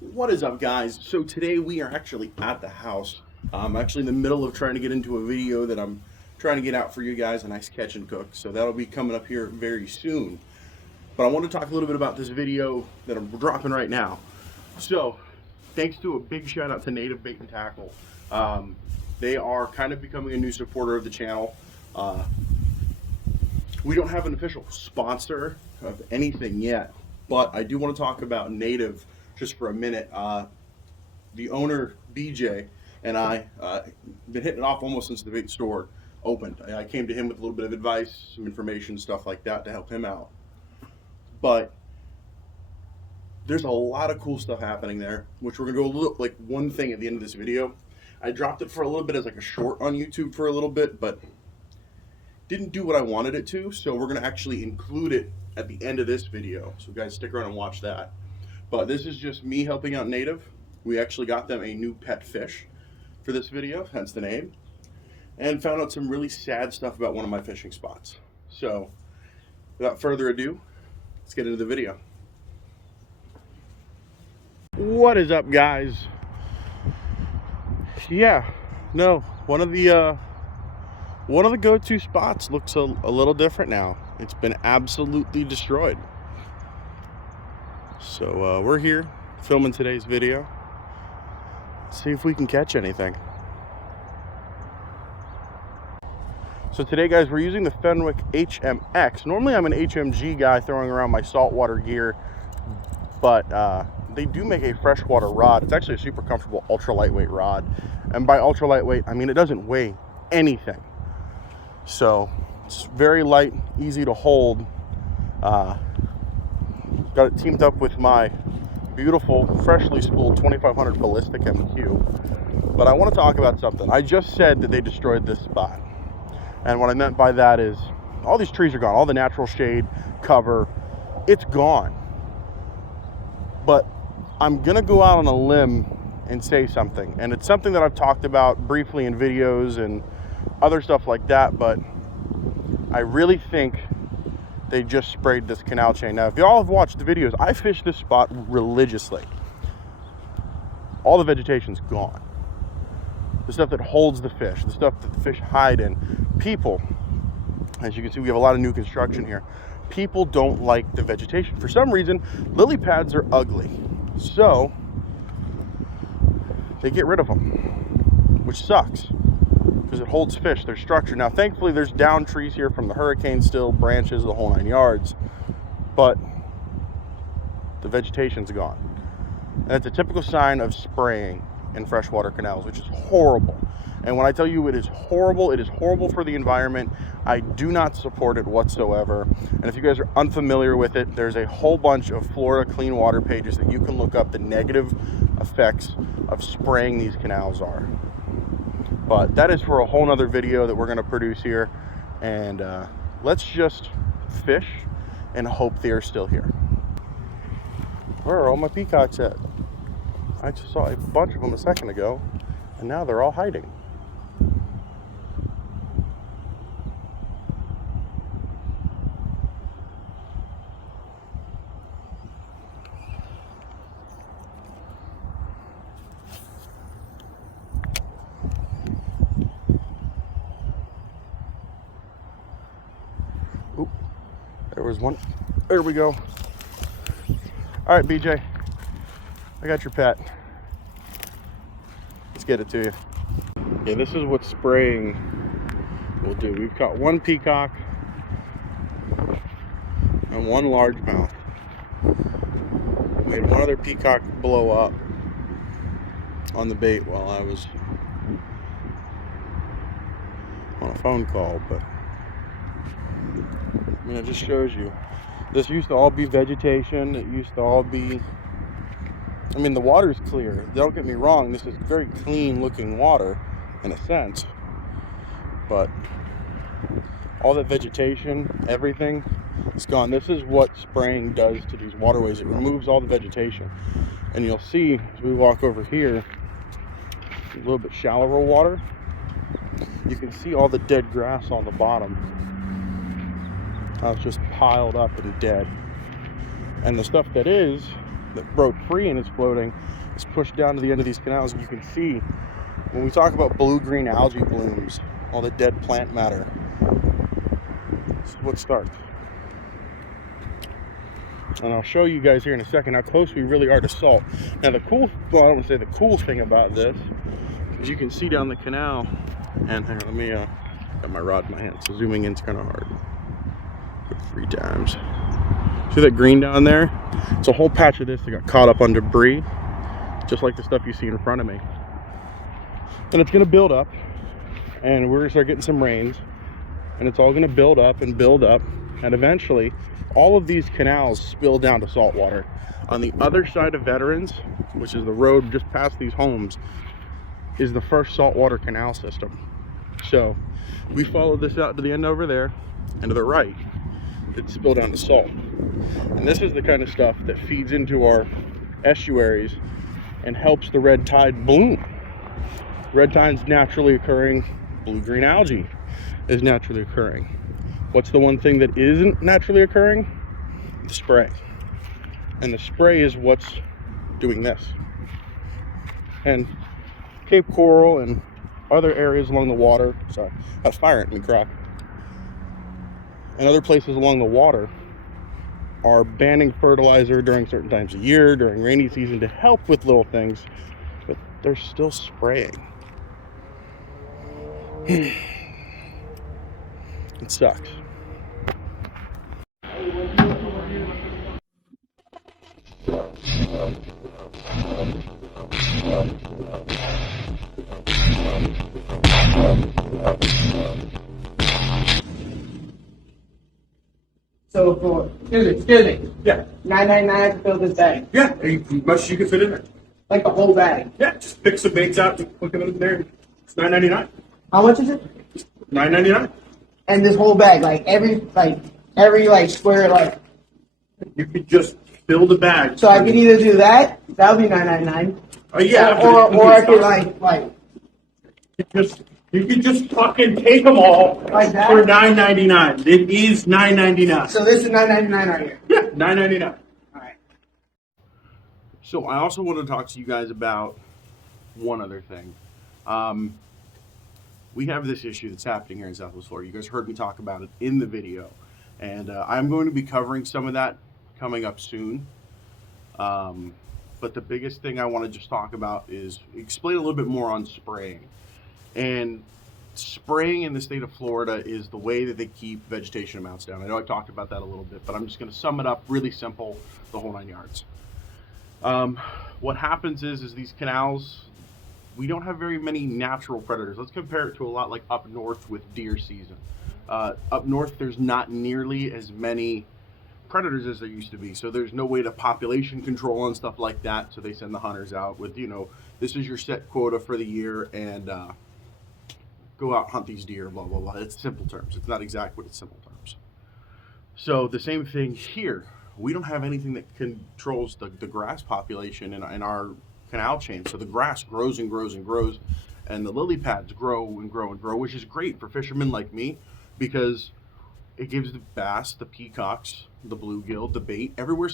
What is up, guys? So today we are actually at the house. I'm actually in the middle of trying to get into a video that I'm trying to get out for you guys, a nice catch and cook. So that'll be coming up here very soon. But I want to talk a little bit about this video that I'm dropping right now. So thanks to a big shout out to Native Bait and Tackle. They are kind of becoming a new supporter of the channel. We don't have an official sponsor of anything yet, but I do want to talk about Native just for a minute. The owner, BJ, and I been hitting it off almost since the bait store opened. I came to him with a little bit of advice, some information, stuff like that to help him out. But there's a lot of cool stuff happening there, which we're gonna go a little like one thing at the end of this video. I dropped it for a little bit as like a short on YouTube for a little bit, but didn't do what I wanted it to, so we're gonna actually include it at the end of this video. So guys, stick around and watch that. But this is just me helping out Native. We actually got them a new pet fish for this video, hence the name, and found out some really sad stuff about one of my fishing spots. So without further ado, let's get into the video. What is up, guys? Yeah, no, one of the go-to spots looks a little different now. It's been absolutely destroyed. So we're here filming today's video. See if we can catch anything. So today, guys, we're using the Fenwick HMX. Normally I'm an HMG guy throwing around my saltwater gear, but they do make a freshwater rod. It's actually a super comfortable ultra lightweight rod. And by ultra lightweight, I mean it doesn't weigh anything. So it's very light, easy to hold. Got it teamed up with my beautiful, freshly spooled 2500 ballistic MQ. But I want to talk about something. I just said that they destroyed this spot. And what I meant by that is all these trees are gone. All the natural shade, cover, it's gone. But I'm going to go out on a limb and say something. And it's something that I've talked about briefly in videos and other stuff like that. But I really think they just sprayed this canal chain. Now, if y'all have watched the videos, I fish this spot religiously. All the vegetation's gone. The stuff that holds the fish, the stuff that the fish hide in. People, as you can see, we have a lot of new construction here. People don't like the vegetation. For some reason, lily pads are ugly. So, they get rid of them, which sucks, because it holds fish, their structure. Now, thankfully, there's down trees here from the hurricane still, branches, the whole 9 yards, but the vegetation's gone. And it's a typical sign of spraying in freshwater canals, which is horrible. And when I tell you it is horrible for the environment. I do not support it whatsoever. And if you guys are unfamiliar with it, there's a whole bunch of Florida clean water pages that you can look up the negative effects of spraying these canals are. But that is for a whole nother video that we're going to produce here. And let's just fish and hope they are still here. Where are all my peacocks at? I just saw a bunch of them a second ago, and now they're all hiding. Oop, there was one. There we go. All right, BJ, I got your pet. Let's get it to you. Yeah, this is what spraying will do. We've caught one peacock and one largemouth. Made one other peacock blow up on the bait while I was on a phone call, but I mean, it just shows you. This used to all be vegetation. It used to all be, I mean, the water's clear. Don't get me wrong. This is very clean looking water in a sense. But all that vegetation, everything, it's gone. This is what spraying does to these waterways. It removes all the vegetation. And you'll see as we walk over here, a little bit shallower water, you can see all the dead grass on the bottom. How it's just piled up and dead. And the stuff that is that broke free and is floating is pushed down to the end of these canals. And you can see when we talk about blue-green algae blooms, all the dead plant matter, this is what starts. And I'll show you guys here in a second how close we really are to salt. Now the cool, well, I don't want to say the cool thing about this, is you can see down the canal, and hang on, let me, got my rod in my hand, so zooming in's kind of hard. Put it 3 times. See that green down there? It's a whole patch of this that got caught up on debris, just like the stuff you see in front of me. And it's gonna build up, and we're gonna start getting some rains, and it's all gonna build up, and eventually, all of these canals spill down to saltwater. On the other side of Veterans, which is the road just past these homes, is the first saltwater canal system. So we follow this out to the end over there, and to the right, it spilled down to salt. And this is the kind of stuff that feeds into our estuaries and helps the red tide bloom. Red tide's naturally occurring, blue-green algae is naturally occurring. What's the one thing that isn't naturally occurring? The spray. And the spray is what's doing this. And Cape Coral and other areas along the water, sorry, that's fire at me, crap. And other places along the water are banning fertilizer during certain times of year, during rainy season, to help with little things, but they're still spraying. It sucks. So for excuse me. Yeah. $9.99 to fill this bag. Yeah, much as you can fit in there. Like the whole bag. Yeah, just pick some baits out, put them in there. It's $9.99. How much is it? $9.99. And this whole bag, like every square, like. You could just fill the bag. So I could either do that. That would be $9.99. Oh yeah. Or I could like. You could just fucking take them all Like that? for $9.99. It is $9.99. So this is $9.99 right here. Yeah, $9.99. All right. So I also want to talk to you guys about one other thing. We have this issue that's happening here in Southwest Florida. You guys heard me talk about it in the video, and I'm going to be covering some of that coming up soon. But the biggest thing I want to just talk about is explain a little bit more on spraying. And spraying in the state of Florida is the way that they keep vegetation amounts down. I know I talked about that a little bit, but I'm just going to sum it up really simple, the whole 9 yards. What happens is these canals, we don't have very many natural predators. Let's compare it to a lot like up north with deer season. Up north, there's not nearly as many predators as there used to be. So there's no way to population control and stuff like that. So they send the hunters out with, this is your set quota for the year, and go out, hunt these deer, blah, blah, blah. It's simple terms. It's not exact, but it's simple terms. So the same thing here. We don't have anything that controls the grass population in our canal chain. So the grass grows and grows and grows, and the lily pads grow and grow and grow, which is great for fishermen like me because it gives the bass, the peacocks, the bluegill, the bait, everywhere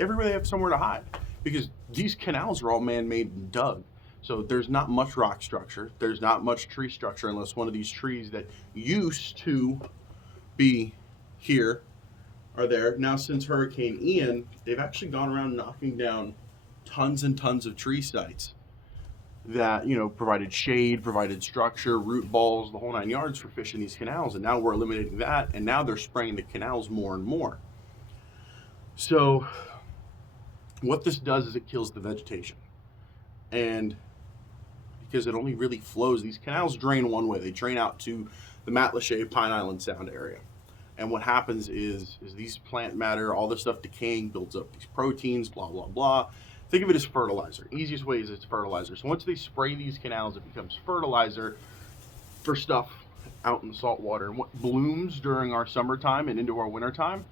everywhere they have somewhere to hide, because these canals are all man-made and dug. So there's not much rock structure. There's not much tree structure unless one of these trees that used to be here are there. Now since Hurricane Ian, they've actually gone around knocking down tons and tons of tree sites that, provided shade, provided structure, root balls, the whole 9 yards for fish in these canals. And now we're eliminating that, and now they're spraying the canals more and more. So what this does is it kills the vegetation. And because it only really flows, these canals drain one way. They drain out to the Matlacha, Pine Island Sound area. And what happens is these plant matter, all this stuff decaying, builds up these proteins, blah, blah, blah. Think of it as fertilizer. Easiest way is it's fertilizer. So once they spray these canals, it becomes fertilizer for stuff out in the salt water. And what blooms during our summertime and into our wintertime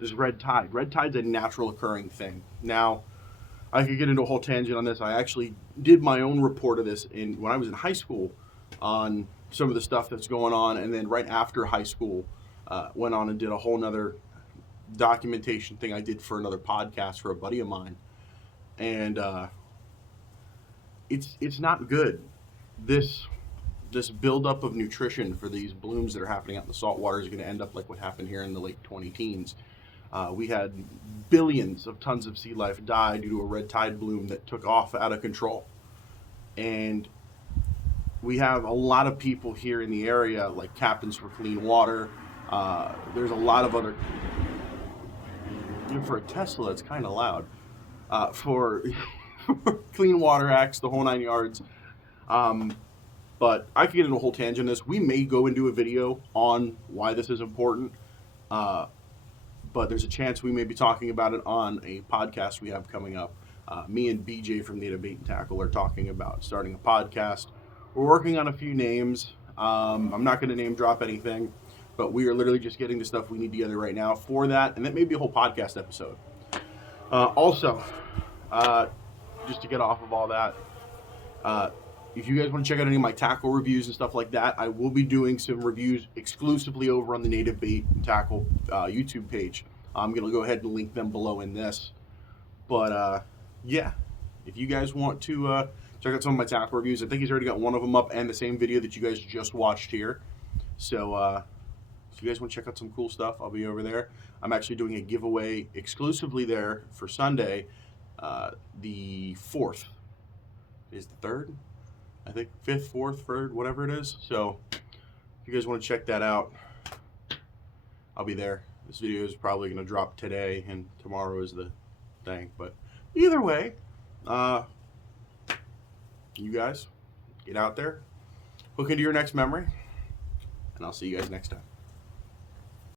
is red tide. Red tide's a natural occurring thing. Now, I could get into a whole tangent on this. I actually did my own report of this when I was in high school on some of the stuff that's going on, and then right after high school, went on and did a whole nother documentation thing I did for another podcast for a buddy of mine, and it's not good. This buildup of nutrition for these blooms that are happening out in the salt water is going to end up like what happened here in the late 20 teens. We had billions of tons of sea life die due to a red tide bloom that took off out of control. And we have a lot of people here in the area, like Captains for Clean Water. There's a lot of other. For a Tesla, it's kind of loud. For Clean Water Acts, the whole 9 yards. But I could get into a whole tangent on this. We may go and do a video on why this is important. But there's a chance we may be talking about it on a podcast we have coming up. Me and BJ from Native Bait and Tackle are talking about starting a podcast. We're working on a few names. I'm not going to name drop anything, but we are literally just getting the stuff we need together right now for that, and that may be a whole podcast episode. Also, just to get off of all that, if you guys want to check out any of my tackle reviews and stuff like that, I will be doing some reviews exclusively over on the Native Bait and Tackle YouTube page. I'm going to go ahead and link them below in this. But, yeah, if you guys want to check out some of my tackle reviews, I think he's already got one of them up and the same video that you guys just watched here. So, if you guys want to check out some cool stuff, I'll be over there. I'm actually doing a giveaway exclusively there for Sunday, the 4th. Is the 3rd? I think 5th, 4th, 3rd, whatever it is. So if you guys want to check that out, I'll be there. This video is probably going to drop today, and tomorrow is the thing. But either way, you guys get out there, hook into your next memory, and I'll see you guys next time.